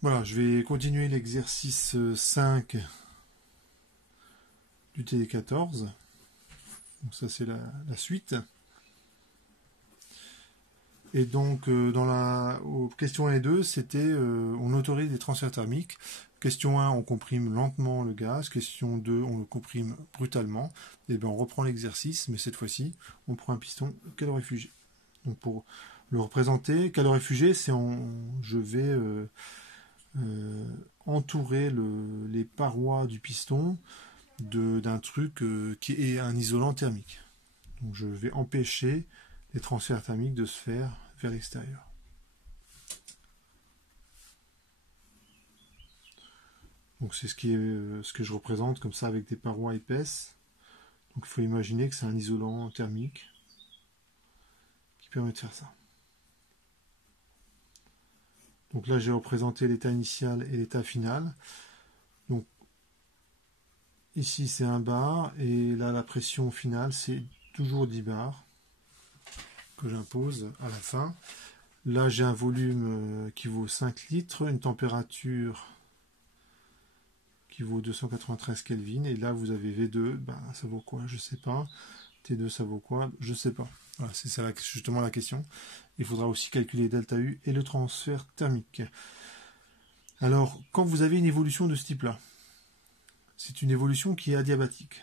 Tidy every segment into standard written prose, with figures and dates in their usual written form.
Voilà, je vais continuer l'exercice 5 du TD14. Donc ça c'est la suite. Et donc aux questions 1 et 2, c'était on autorise des transferts thermiques. Question 1, on comprime lentement le gaz. Question 2, on le comprime brutalement. Et bien on reprend l'exercice, mais cette fois-ci, on prend un piston calorifugé. Donc pour le représenter, calorifugé, je vais entourer les parois du piston d'un truc qui est un isolant thermique. Donc je vais empêcher les transferts thermiques de se faire vers l'extérieur. Donc c'est ce que je représente comme ça avec des parois épaisses. Donc il faut imaginer que c'est un isolant thermique qui permet de faire ça. Donc là j'ai représenté l'état initial et l'état final. Donc ici c'est 1 bar et là la pression finale c'est toujours 10 bars que j'impose à la fin. Là j'ai un volume qui vaut 5 litres, une température qui vaut 293 Kelvin, et là vous avez V2, ben, ça vaut quoi? Je sais pas. T2 ça vaut quoi? Je sais pas. Voilà, c'est ça justement la question. Il faudra aussi calculer delta U et le transfert thermique. Alors, quand vous avez une évolution de ce type-là, c'est une évolution qui est adiabatique.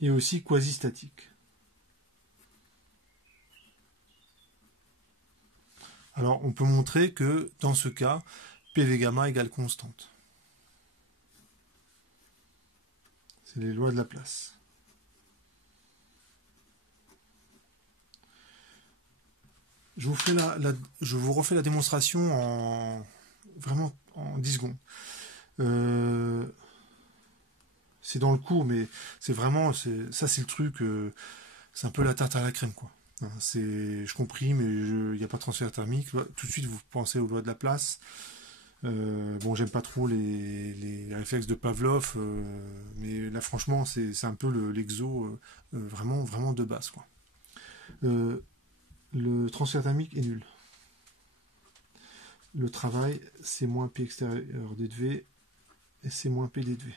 Et aussi quasi-statique. Alors, on peut montrer que, dans ce cas, PV gamma égale constante. C'est les lois de Laplace. Je vous refais la démonstration vraiment en 10 secondes. C'est dans le cours, mais c'est vraiment, ça c'est le truc, c'est un peu la tarte à la crème, quoi. Je comprime, mais il n'y a pas de transfert thermique. Tout de suite, vous pensez aux lois de Laplace. Bon, j'aime pas trop les réflexes de Pavlov, mais là, franchement, c'est un peu l'exo vraiment, vraiment de base, quoi. Le transfert thermique est nul. Le travail, c'est moins P extérieur d de V et c'est moins P d de V.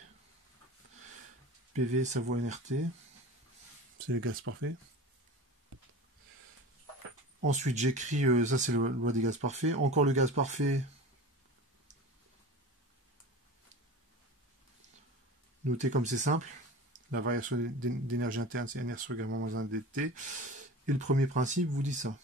PV, ça vaut NRT. C'est le gaz parfait. Ensuite, j'écris, ça c'est la loi des gaz parfaits. Encore le gaz parfait. Notez comme c'est simple. La variation d'énergie interne, c'est NR sur gamma moins 1 dt. Et le premier principe vous dit ça.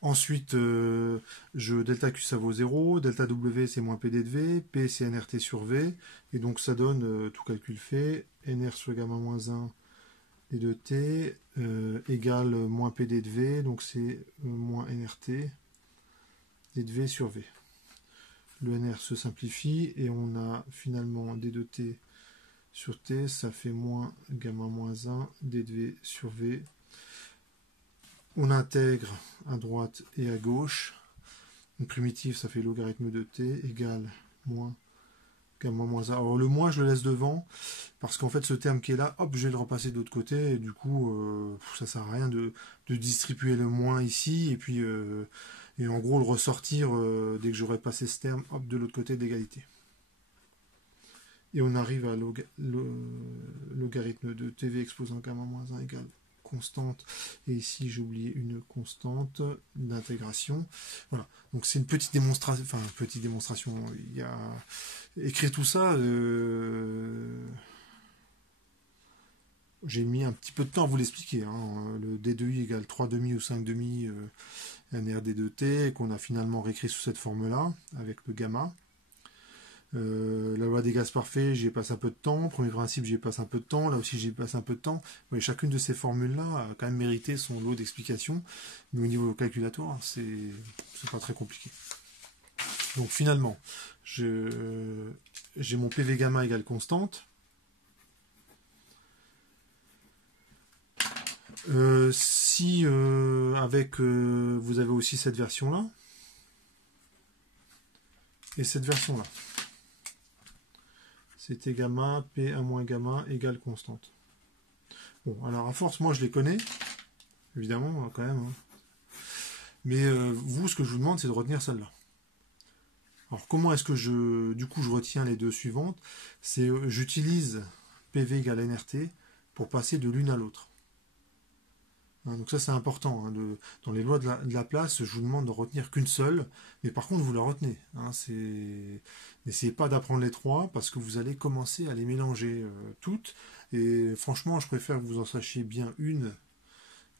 Ensuite, delta Q ça vaut 0, delta W c'est moins PD de V, P c'est NRT sur V, et donc ça donne, tout calcul fait, NR sur gamma moins 1 d de T égale moins PD de V, donc c'est moins NRT d de V sur V. Le NR se simplifie et on a finalement d de T sur T, ça fait moins gamma moins 1 d de V sur V. On intègre à droite et à gauche. Une primitive, ça fait logarithme de t égale moins gamma moins 1. Alors le moins, je le laisse devant, parce qu'en fait, ce terme qui est là, hop, je vais le repasser de l'autre côté, et du coup, ça sert à rien de distribuer le moins ici, et puis, et en gros, le ressortir dès que j'aurai passé ce terme, hop, de l'autre côté d'égalité. Et on arrive à logarithme de tv exposant gamma moins 1 égale constante, et ici j'ai oublié une constante d'intégration. Voilà, donc c'est une petite démonstration, il y a écrire tout ça, j'ai mis un petit peu de temps à vous l'expliquer, hein. Le D2I égale 3 demi ou 5 demi NRD de T, qu'on a finalement réécrit sous cette forme-là, avec le gamma. La loi des gaz parfaits, j'y passe un peu de temps. Premier principe, j'y passe un peu de temps. Là aussi, j'y passe un peu de temps. Ouais, chacune de ces formules-là a quand même mérité son lot d'explications. Mais au niveau calculatoire, c'est pas très compliqué. Donc finalement, j'ai mon PV gamma égale constante. Si avec vous avez aussi cette version-là et cette version-là. C'était gamma, P1 moins gamma égale constante. Bon, alors à force, moi je les connais, évidemment, quand même. Hein. Mais vous, ce que je vous demande, c'est de retenir celle-là. Alors comment est-ce que du coup, je retiens les deux suivantes? C'est j'utilise PV égale NRT pour passer de l'une à l'autre. Hein, donc ça c'est important. Hein, dans les lois de la place, je vous demande de retenir qu'une seule, mais par contre vous la retenez. Hein, n'essayez pas d'apprendre les trois parce que vous allez commencer à les mélanger toutes. Et franchement, je préfère que vous en sachiez bien une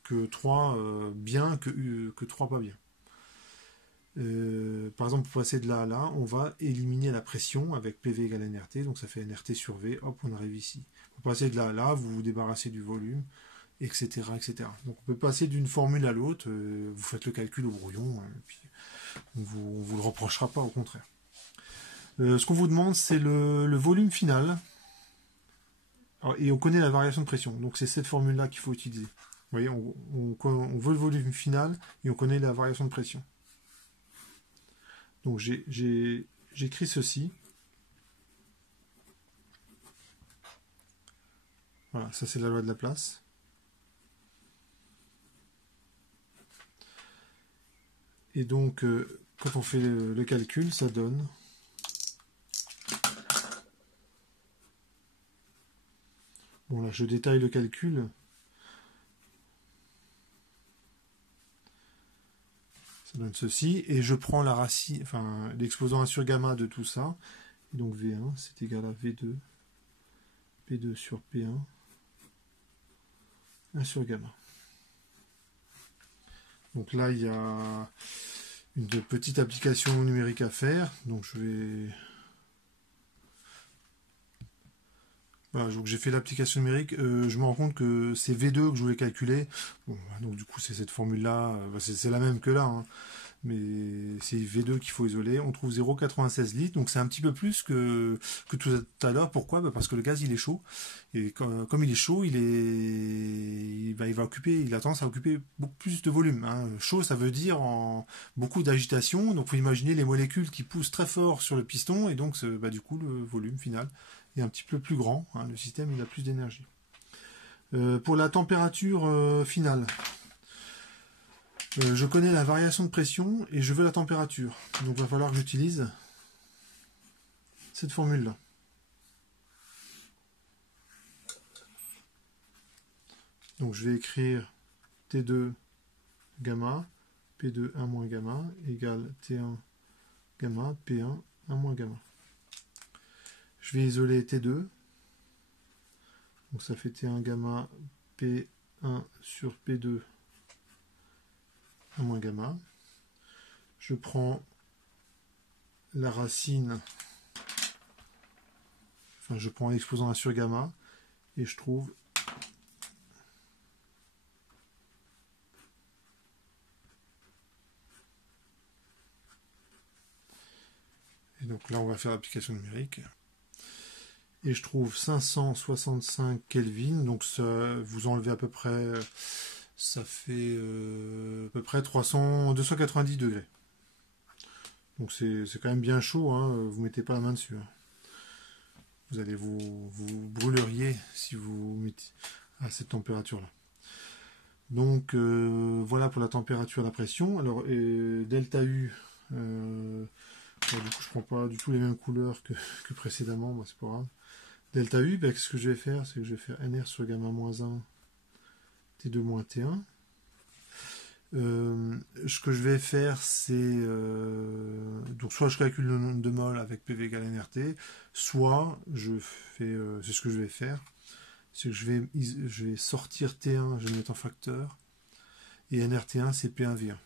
que trois bien que trois pas bien. Par exemple, pour passer de là à là, on va éliminer la pression avec PV égale NRT, donc ça fait NRT sur V, hop, on arrive ici. Pour passer de là à là, vous vous débarrassez du volume, etc. etc. Donc on peut passer d'une formule à l'autre, vous faites le calcul au brouillon, et puis on vous le reprochera pas, au contraire. Ce qu'on vous demande, c'est le volume final, alors, et on connaît la variation de pression, donc c'est cette formule-là qu'il faut utiliser. Vous voyez, on veut le volume final, et on connaît la variation de pression. Donc j'écris ceci. Voilà, ça c'est la loi de la place. Et donc, quand on fait le calcul, ça donne bon là je détaille le calcul. Ça donne ceci, et je prends la racine, enfin l'exposant 1 sur gamma de tout ça. Et donc V1 c'est égal à V2, P2 sur P1, 1 sur gamma. Donc là il y a une petite application numérique à faire, donc je vais... Voilà, donc j'ai fait l'application numérique, je me rends compte que c'est V2 que je voulais calculer, bon, donc du coup c'est cette formule-là, c'est la même que là, hein. Mais c'est V2 qu'il faut isoler. On trouve 0,96 litres, donc c'est un petit peu plus que tout à l'heure. Pourquoi? Parce que le gaz il est chaud, et comme il est chaud, il va occuper, il a tendance à occuper beaucoup plus de volume. Hein. Chaud, ça veut dire beaucoup d'agitation, donc il faut imaginer les molécules qui poussent très fort sur le piston, et donc du coup le volume final est un petit peu plus grand. Hein. Le système il a plus d'énergie. Pour la température finale. Je connais la variation de pression et je veux la température. Donc il va falloir que j'utilise cette formule-là. Donc je vais écrire T2 gamma, P2 1 moins gamma, égale T1 gamma, P1 1 moins gamma. Je vais isoler T2. Donc ça fait T1 gamma, P1 sur P2 1 moins gamma. Je prends la racine, enfin je prends l'exposant 1 sur gamma, et je trouve et donc là on va faire l'application numérique. Et je trouve 565 Kelvin, donc ça, vous enlevez à peu près, ça fait à peu près 290 degrés. Donc c'est quand même bien chaud, hein, vous mettez pas la main dessus. Hein. Vous allez vous brûleriez si vous mettez à cette température-là. Donc voilà pour la température et la pression. Alors delta U, du coup je prends pas du tout les mêmes couleurs que précédemment, moi c'est pas grave. Delta U, ben, ce que je vais faire, c'est que je vais faire NR sur gamma moins 1, T2 moins T1. Ce que je vais faire, c'est... donc soit je calcule le nombre de moles avec PV égale NRT, soit je fais... c'est ce que je vais faire, c'est que je vais sortir T1, je vais le mettre en facteur, et NRT1, c'est P1V1.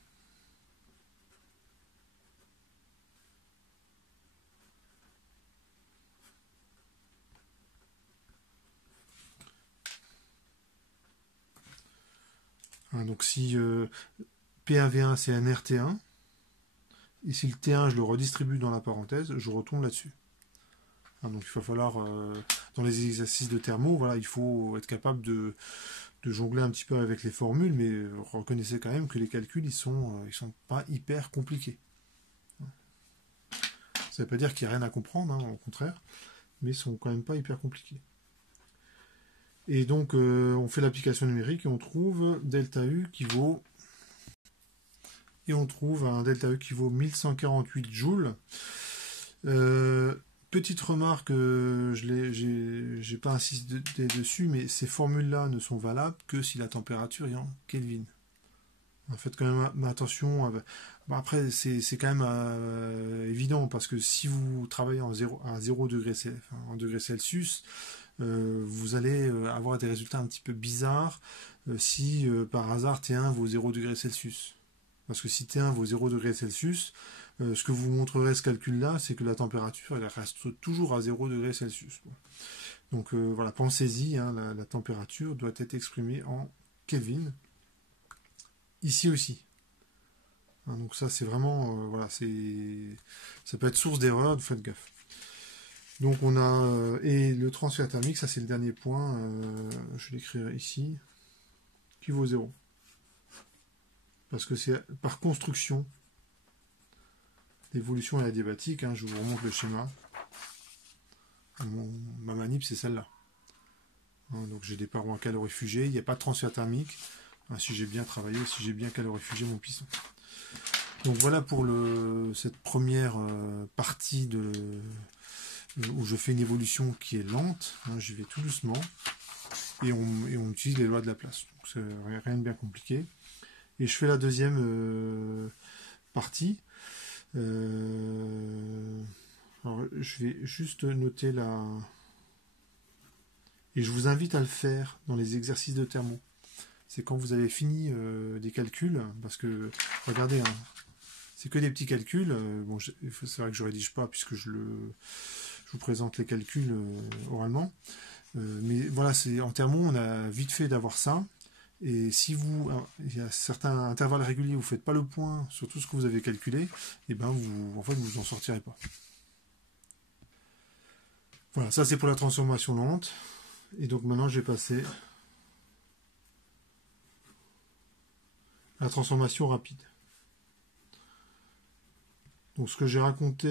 Hein, donc si P1V1 c'est NRT1, et si le T1 je le redistribue dans la parenthèse, je retombe là-dessus. Hein, donc il va falloir, dans les exercices de thermo, voilà, il faut être capable de jongler un petit peu avec les formules, mais reconnaissez quand même que les calculs ils sont pas hyper compliqués. Ça ne veut pas dire qu'il n'y a rien à comprendre, hein, au contraire, mais ils sont quand même pas hyper compliqués. Et donc, on fait l'application numérique et on trouve delta U qui vaut... Et on trouve un delta U qui vaut 1148 joules. Euh, Petite remarque, j'ai pas insisté dessus, mais ces formules-là ne sont valables que si la température est en Kelvin. Faites quand même attention. Bon, après, c'est quand même évident parce que si vous travaillez à 0 degré, enfin, en degrés Celsius, vous allez avoir des résultats un petit peu bizarres si par hasard T1 vaut 0 degré Celsius. Parce que si T1 vaut 0 degré Celsius, ce que vous montrerez ce calcul-là, c'est que la température elle reste toujours à 0 degré Celsius. Bon. Donc voilà, pensez-y, hein, la température doit être exprimée en Kelvin. Ici aussi. Hein, donc ça c'est vraiment, voilà, ça peut être source d'erreur, faites gaffe. Donc on a, et le transfert thermique, ça c'est le dernier point, je l'écrirai ici, qui vaut 0. Parce que c'est par construction, l'évolution adiabatique, hein, je vous remonte le schéma. Ma manip c'est celle-là. Hein, donc j'ai des parois calorifugées, il n'y a pas de transfert thermique. Hein, si j'ai bien travaillé, si j'ai bien calorifugé mon piston. Donc voilà pour cette première partie où je fais une évolution qui est lente. Hein, j'y vais tout doucement. Et on utilise les lois de Laplace. Donc c'est rien de bien compliqué. Et je fais la deuxième partie. Alors, je vais juste noter la... Et je vous invite à le faire dans les exercices de thermo. C'est quand vous avez fini des calculs, parce que, regardez, hein, c'est que des petits calculs. Bon, c'est vrai que je ne rédige pas puisque je vous présente les calculs oralement. Mais voilà, en thermo, on a vite fait d'avoir ça. Et si il y a certains intervalles réguliers, vous ne faites pas le point sur tout ce que vous avez calculé, et ben en fait, vous en sortirez pas. Voilà, ça c'est pour la transformation lente. Et donc maintenant, je vais passer à la transformation rapide. Donc ce que j'ai raconté,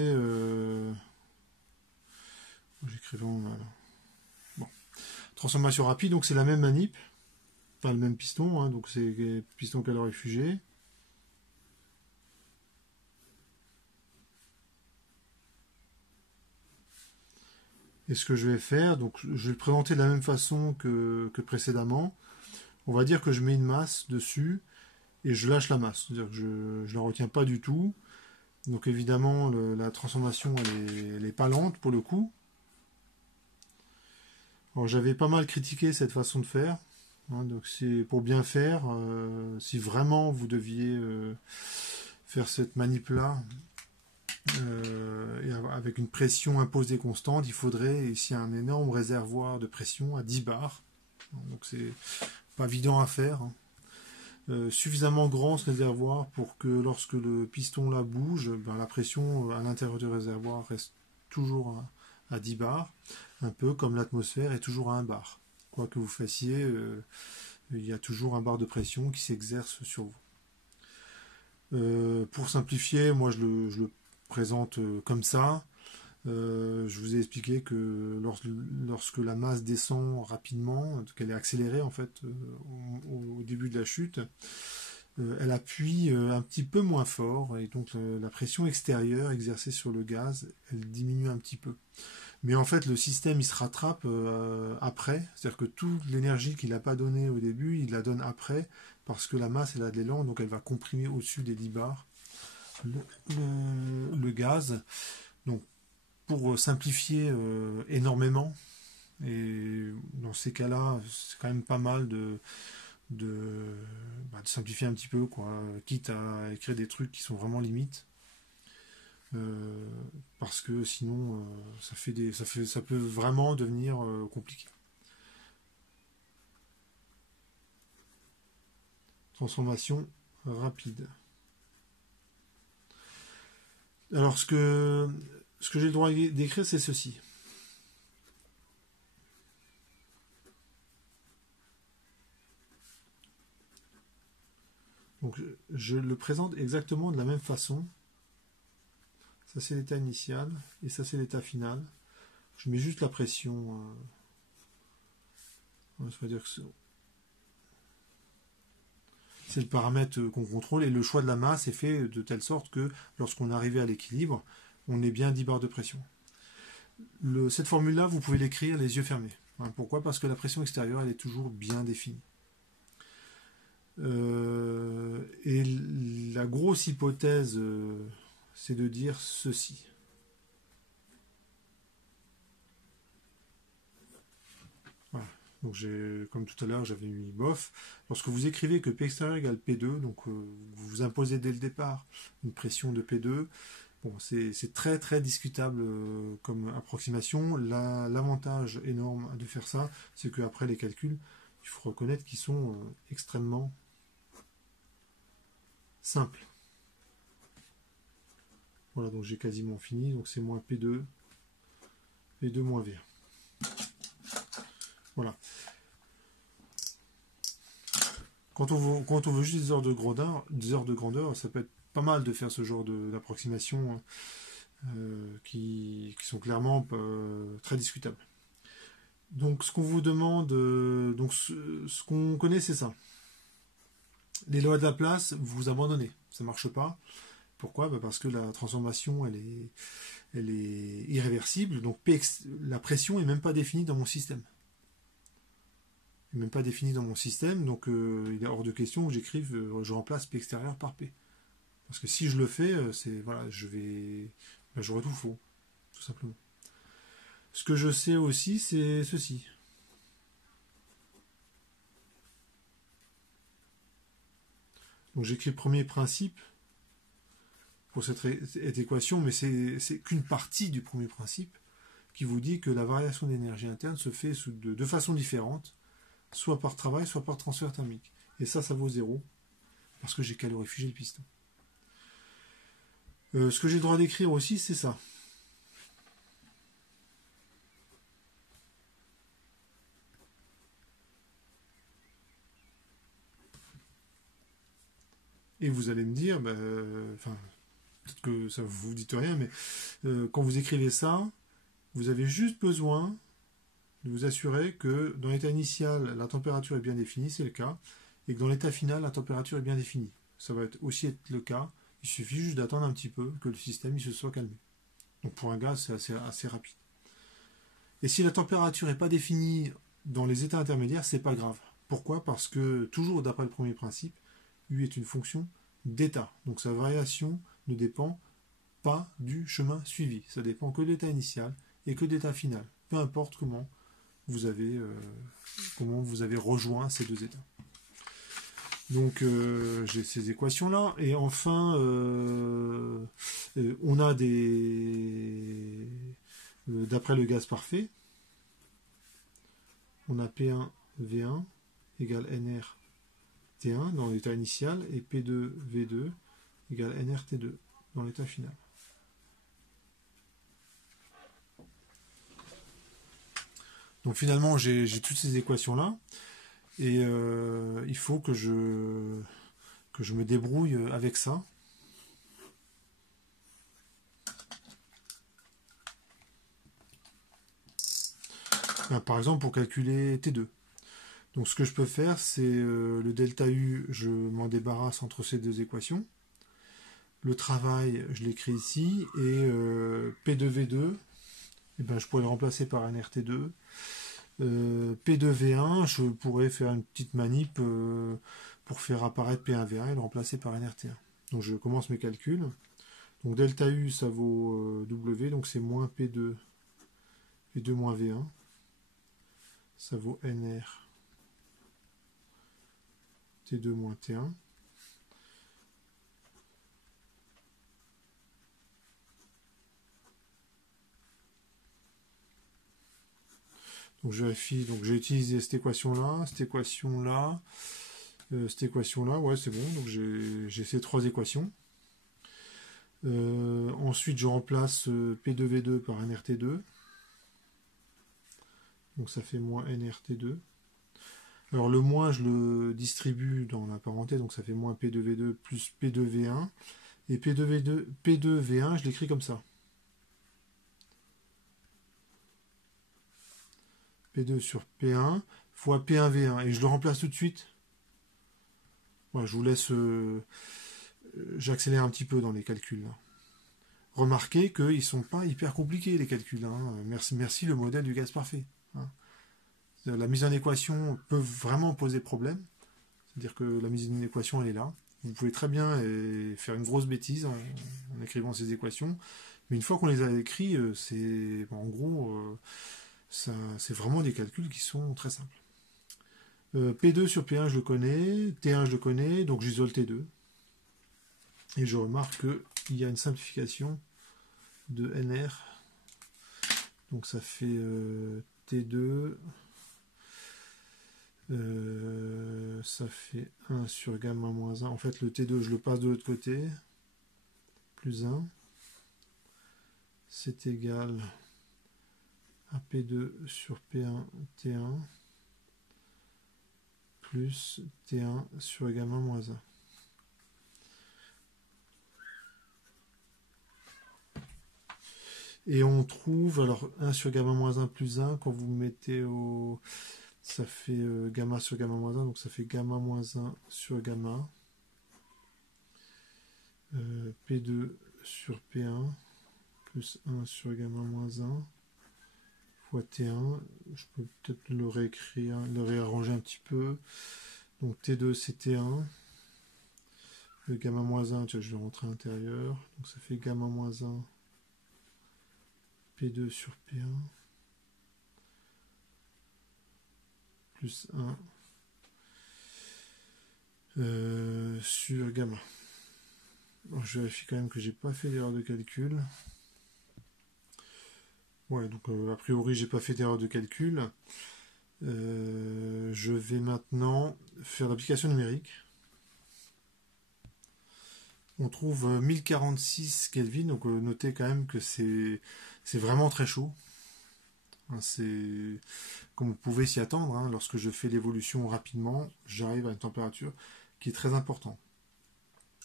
j'écrivais en mal. Bon, transformation rapide, donc c'est la même manip, pas le même piston, hein, donc c'est piston calorifugé. Et ce que je vais faire, donc je vais le présenter de la même façon que précédemment. On va dire que je mets une masse dessus et je lâche la masse, c'est-à-dire que je ne la retiens pas du tout. Donc évidemment, la transformation, elle est pas lente pour le coup. Alors j'avais pas mal critiqué cette façon de faire. Hein, donc c'est pour bien faire, si vraiment vous deviez faire cette manip-là, avec une pression imposée constante, il faudrait ici un énorme réservoir de pression à 10 bars. Donc c'est pas évident à faire. Hein. Suffisamment grand ce réservoir pour que lorsque le piston là bouge, ben, la pression à l'intérieur du réservoir reste toujours à 10 bars, un peu comme l'atmosphère est toujours à 1 bar. Quoi que vous fassiez, il y a toujours un bar de pression qui s'exerce sur vous. Pour simplifier, moi je le présente comme ça. Je vous ai expliqué que lorsque la masse descend rapidement, qu'elle est accélérée en fait au début de la chute, elle appuie un petit peu moins fort et donc la pression extérieure exercée sur le gaz, elle diminue un petit peu. Mais en fait, le système il se rattrape après, c'est-à-dire que toute l'énergie qu'il n'a pas donnée au début, il la donne après parce que la masse elle a de l'élan, donc elle va comprimer au-dessus des 10 bars le gaz. Donc pour simplifier énormément, et dans ces cas-là, c'est quand même pas mal de simplifier un petit peu, quoi, quitte à écrire des trucs qui sont vraiment limites. Parce que sinon, ça peut vraiment devenir compliqué. Transformation rapide. Alors, ce que j'ai le droit d'écrire, c'est ceci. Donc, je le présente exactement de la même façon. Ça, c'est l'état initial, et ça, c'est l'état final. Je mets juste la pression. Ça veut dire que c'est le paramètre qu'on contrôle et le choix de la masse est fait de telle sorte que lorsqu'on est arrivé à l'équilibre, on est bien 10 bars de pression. Cette formule-là, vous pouvez l'écrire les yeux fermés. Pourquoi? Parce que la pression extérieure, elle est toujours bien définie. Et la grosse hypothèse, c'est de dire ceci. Voilà. Donc comme tout à l'heure, j'avais mis bof. Lorsque vous écrivez que P extérieur égale P2, donc vous imposez dès le départ une pression de P2. Bon, c'est très très discutable comme approximation. L'avantage énorme de faire ça, c'est qu'après les calculs, il faut reconnaître qu'ils sont extrêmement simples. Voilà, donc j'ai quasiment fini. Donc c'est moins P2, P2 moins V1. Voilà. Quand on veut juste des heures de grandeur, ça peut être pas mal de faire ce genre d'approximation qui sont clairement très discutables. Donc ce qu'on vous demande, donc ce qu'on connaît, c'est ça. Les lois de Laplace, vous abandonnez, ça marche pas. Pourquoi? Parce que la transformation, elle est irréversible, donc la pression est même pas définie dans mon système. Elle n'est même pas définie dans mon système, donc il est hors de question que j'écrive, je remplace P extérieur par P. Parce que si je le fais, voilà, j'aurai tout faux, tout simplement. Ce que je sais aussi, c'est ceci. Donc j'écris le premier principe pour cette équation, mais c'est qu'une partie du premier principe qui vous dit que la variation d'énergie interne se fait de deux façons différentes, soit par travail, soit par transfert thermique. Et ça vaut 0, parce que j'ai calorifugé le piston. Ce que j'ai le droit d'écrire aussi, c'est ça. Et vous allez me dire, peut-être que ça vous dit rien, mais quand vous écrivez ça, vous avez juste besoin de vous assurer que dans l'état initial, la température est bien définie, c'est le cas, et que dans l'état final, la température est bien définie. Ça va aussi être le cas. Il suffit juste d'attendre un petit peu que le système se soit calmé. Donc pour un gaz, c'est assez rapide. Et si la température n'est pas définie dans les états intermédiaires, c'est pas grave. Pourquoi? Parce que, toujours d'après le premier principe, U est une fonction d'état. Donc sa variation ne dépend pas du chemin suivi. Ça dépend que de l'état initial et que de l'état final. Peu importe comment vous avez rejoint ces deux états. Donc j'ai ces équations-là. Et enfin, on a d'après le gaz parfait, on a P1 V1 égale NR T1 dans l'état initial et P2 V2 égale NR T2 dans l'état final. Donc finalement, j'ai toutes ces équations-là et il faut que je me débrouille avec ça. Par exemple, pour calculer T2. Donc ce que je peux faire, c'est le delta U, je m'en débarrasse entre ces deux équations. Le travail, je l'écris ici, et P2V2, je pourrais le remplacer par NRT2. P2V1, je pourrais faire une petite manip pour faire apparaître P1V1 et le remplacer par NRT1. Donc je commence mes calculs. Donc delta U, ça vaut W, donc c'est moins P2, P2 moins V1. Ça vaut NR T2 moins T1. Donc je vérifie, donc j'ai utilisé cette équation-là, cette équation-là, ouais c'est bon, donc j'ai ces trois équations. Ensuite je remplace P2V2 par NRT2. Donc ça fait moins NRT2. Alors le moins je le distribue dans la parenthèse, donc ça fait moins P2V2 plus P2V1. Et P2V1, je l'écris comme ça. P2 sur P1 fois P1V1, et je le remplace tout de suite. Voilà, je vous laisse... j'accélère un petit peu dans les calculs, là. Remarquez qu'ils ne sont pas hyper compliqués, les calculs. Hein. Merci le modèle du gaz parfait. Hein. La mise en équation peut vraiment poser problème. C'est-à-dire que la mise en équation, elle est là. Vous pouvez très bien faire une grosse bêtise en écrivant ces équations. Mais une fois qu'on les a écrits, c'est en gros, c'est vraiment des calculs qui sont très simples. P2 sur P1, je le connais. T1, je le connais. Donc j'isole T2. Et je remarque qu'il y a une simplification de NR. Donc ça fait T2. Ça fait 1 sur gamma moins 1. En fait, le T2, je le passe de l'autre côté. Plus 1. C'est égal à P2 sur P1 T1 plus T1 sur gamma moins 1. Et on trouve, alors 1 sur gamma moins 1 plus 1, quand vous mettez au... Ça fait gamma sur gamma moins 1, donc ça fait gamma moins 1 sur gamma. P2 sur P1 plus 1 sur gamma moins 1 fois T1. Je peux peut-être le réécrire, le réarranger un petit peu. Donc T2 c'est T1. Le gamma moins 1, je vais rentrer à l'intérieur. Donc ça fait gamma moins 1 P2 sur P1 plus 1 sur gamma. Alors, je vérifie quand même que j'ai pas fait d'erreur de calcul. Ouais, donc a priori j'ai pas fait d'erreur de calcul. Je vais maintenant faire l'application numérique. On trouve 1046 Kelvin, donc notez quand même que c'est vraiment très chaud. C'est comme vous pouvez s'y attendre, hein, lorsque je fais l'évolution rapidement, j'arrive à une température qui est très importante.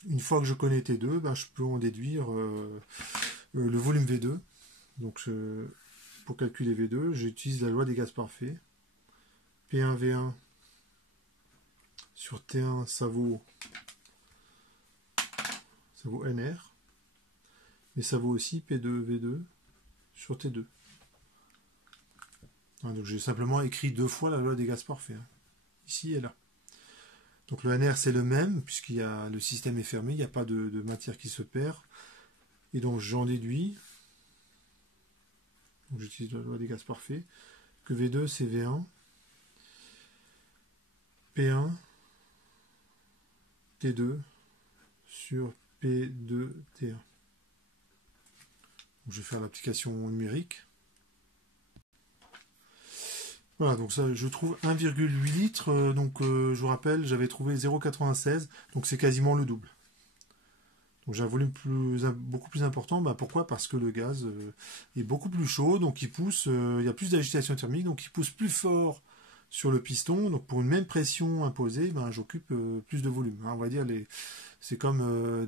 Une fois que je connais T2, ben, je peux en déduire le volume V2. Donc pour calculer V2, j'utilise la loi des gaz parfaits. P1V1 sur T1, ça vaut NR. Mais ça vaut aussi P2V2 sur T2. Donc j'ai simplement écrit deux fois la loi des gaz parfaits. Hein. Ici et là. Donc le NR c'est le même, le système est fermé, il n'y a pas de matière qui se perd. Et donc j'en déduis, donc j'utilise la loi des gaz parfaits, que V2 c'est V1, P1, T2 sur P2, T1. Donc je vais faire l'application numérique. Voilà, donc ça, je trouve 1,8 litres. Donc, je vous rappelle, j'avais trouvé 0,96. Donc, c'est quasiment le double. Donc, j'ai un volume beaucoup plus important. Bah, pourquoi? Parce que le gaz est beaucoup plus chaud. Donc, il pousse. Il y a plus d'agitation thermique. Donc, il pousse plus fort sur le piston. Donc, pour une même pression imposée, ben, j'occupe plus de volume. Hein, on va dire, c'est comme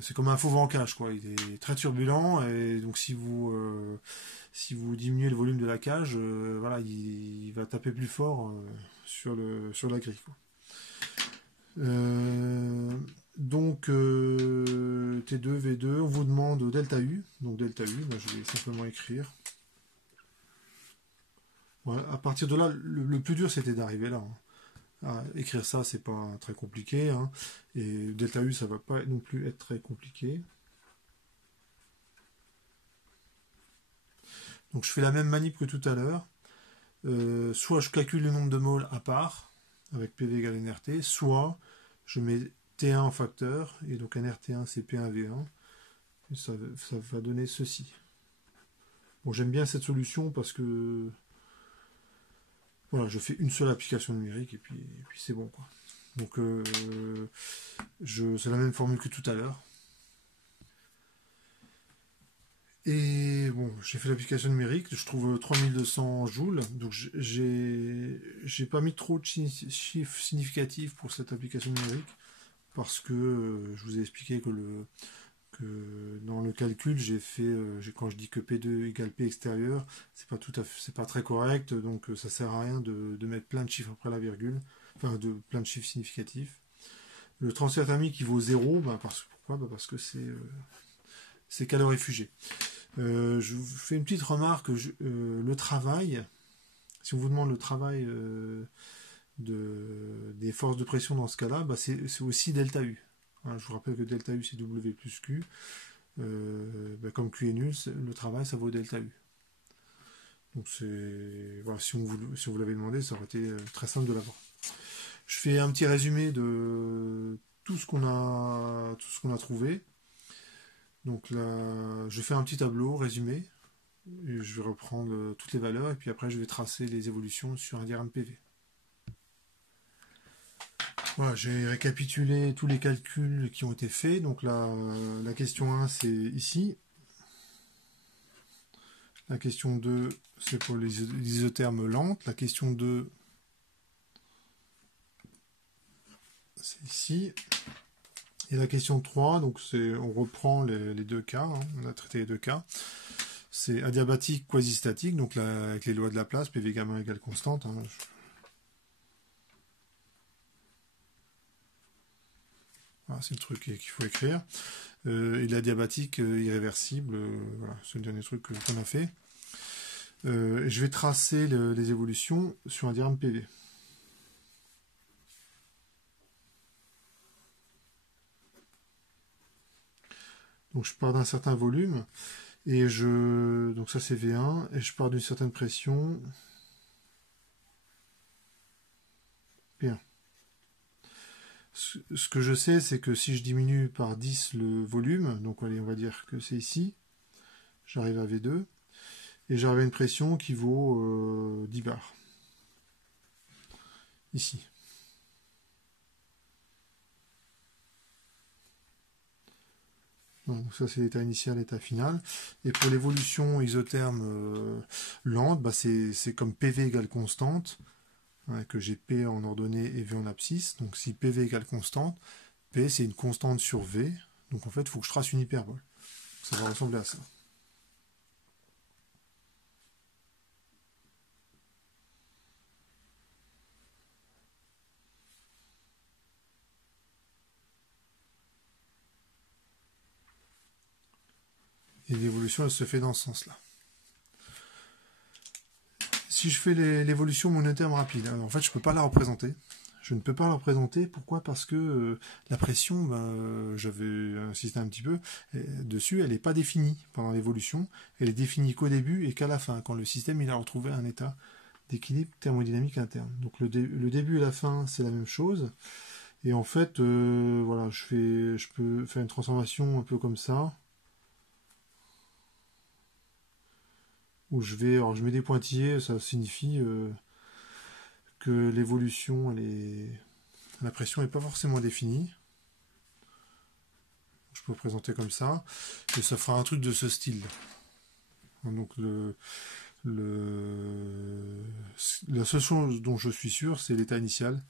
c'est comme un faux vent cage, quoi. Il est très turbulent et donc si vous diminuez le volume de la cage, voilà, il va taper plus fort sur la grille, quoi. Donc T2, V2, on vous demande delta U. Donc delta U, ben, je vais simplement écrire. Voilà, à partir de là, le plus dur c'était d'arriver là. Hein. Écrire ça, c'est pas très compliqué. Hein. Et delta U, ça va pas non plus être très compliqué. Donc je fais la même manip que tout à l'heure. Soit je calcule le nombre de moles à part, avec PV égale NRT, soit je mets T1 en facteur, et donc NRT1 c'est P1V1, et ça va donner ceci. Bon, j'aime bien cette solution parce que voilà, je fais une seule application numérique et puis c'est bon, quoi. Donc c'est la même formule que tout à l'heure. Et bon, j'ai fait l'application numérique, je trouve 3200 joules, donc j'ai pas mis trop de chiffres significatifs pour cette application numérique, parce que je vous ai expliqué que dans le calcul, j'ai fait, quand je dis que P2 égale P extérieur, c'est pas très correct, donc ça sert à rien de mettre plein de chiffres après la virgule, enfin de plein de chiffres significatifs. Le transfert thermique qui vaut 0, pourquoi parce que c'est calorifugé. Je vous fais une petite remarque, le travail, si on vous demande le travail des forces de pression dans ce cas-là, c'est aussi delta U. Hein, je vous rappelle que delta U c'est W plus Q. Comme Q est nul, le travail ça vaut delta U. Donc voilà, si on vous l'avait demandé, ça aurait été très simple de l'avoir. Je fais un petit résumé de tout ce qu'on a trouvé. Donc là, je fais un petit tableau résumé. Et je vais reprendre toutes les valeurs et puis après je vais tracer les évolutions sur un diagramme PV. Voilà, j'ai récapitulé tous les calculs qui ont été faits. Donc la question 1 c'est ici. La question 2 c'est pour les isothermes lentes. La question 2 c'est ici. Et la question 3, donc on reprend les deux cas, hein, on a traité les deux cas. C'est adiabatique quasi-statique, donc là, avec les lois de Laplace, PV gamma égale constante. Hein, voilà, c'est le truc qu'il faut écrire. Et l'adiabatique irréversible, voilà, c'est le dernier truc qu'on a fait. Je vais tracer les évolutions sur un diagramme PV. Donc je pars d'un certain volume, et donc ça c'est V1, et je pars d'une certaine pression, P1. Ce que je sais, c'est que si je diminue par 10 le volume, donc allez, on va dire que c'est ici, j'arrive à V2, et j'arrive à une pression qui vaut 10 bars. Ici. Donc ça c'est l'état initial, l'état final. Et pour l'évolution isotherme lente, c'est comme PV égale constante, hein, que j'ai P en ordonnée et V en abscisse. Donc si PV égale constante, P c'est une constante sur V. Donc en fait il faut que je trace une hyperbole. Ça va ressembler à ça. Et l'évolution elle se fait dans ce sens-là. Si je fais l'évolution monotherme rapide, alors en fait je ne peux pas la représenter. Je ne peux pas la représenter, pourquoi? Parce que la pression, j'avais insisté un petit peu dessus, elle n'est pas définie pendant l'évolution, elle est définie qu'au début et qu'à la fin, quand le système il a retrouvé un état d'équilibre thermodynamique interne. Donc le début et la fin, c'est la même chose. Et en fait, voilà, je peux faire une transformation un peu comme ça, où alors je mets des pointillés, ça signifie que l'évolution, la pression n'est pas forcément définie. Je peux présenter comme ça, et ça fera un truc de ce style. Donc la seule chose dont je suis sûr, c'est l'état initial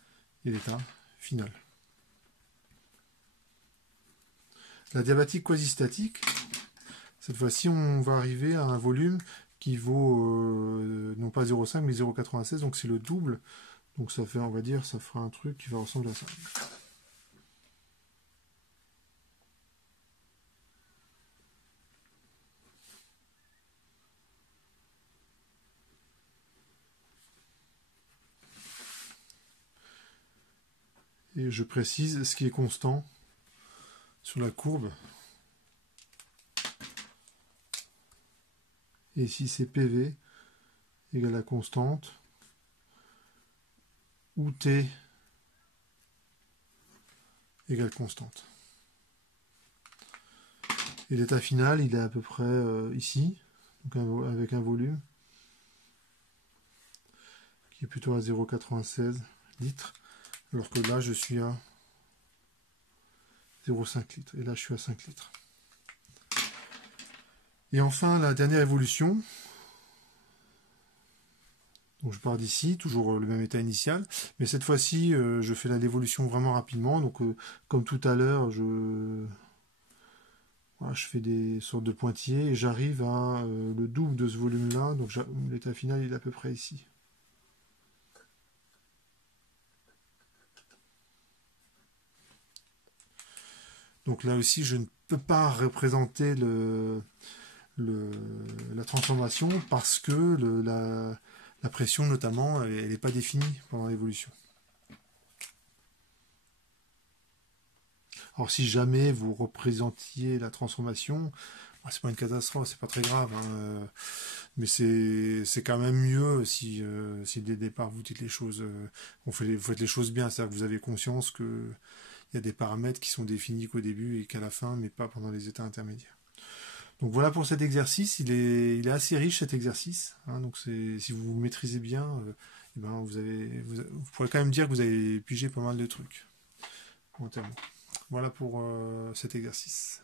et l'état final. La diabatique quasi-statique, cette fois-ci, on va arriver à un volume qui vaut non pas 0,5 mais 0,96, donc c'est le double. Donc ça fait, on va dire, ça fera un truc qui va ressembler à ça. Et je précise ce qui est constant sur la courbe. Et ici c'est PV égale à constante, ou T égale constante. Et l'état final, il est à peu près ici, donc avec un volume qui est plutôt à 0,96 litres, alors que là je suis à 0,5 litres, et là je suis à 5 litres. Et enfin la dernière évolution, donc je pars d'ici, toujours le même état initial, mais cette fois-ci je fais l'évolution vraiment rapidement, donc comme tout à l'heure, Voilà, je fais des sortes de pointillés et j'arrive à le double de ce volume-là. Donc l'état final il est à peu près ici. Donc là aussi, je ne peux pas représenter la transformation parce que la pression, notamment, elle n'est pas définie pendant l'évolution. Alors si jamais vous représentiez la transformation, c'est pas une catastrophe, c'est pas très grave, hein, mais c'est quand même mieux si dès le départ vous dites les choses, vous faites les choses bien, c'est-à-dire que vous avez conscience que il y a des paramètres qui sont définis qu'au début et qu'à la fin, mais pas pendant les états intermédiaires. Donc voilà pour cet exercice, il est assez riche cet exercice, hein, donc si vous le maîtrisez bien, eh ben vous pourrez quand même dire que vous avez pigé pas mal de trucs. Voilà pour cet exercice.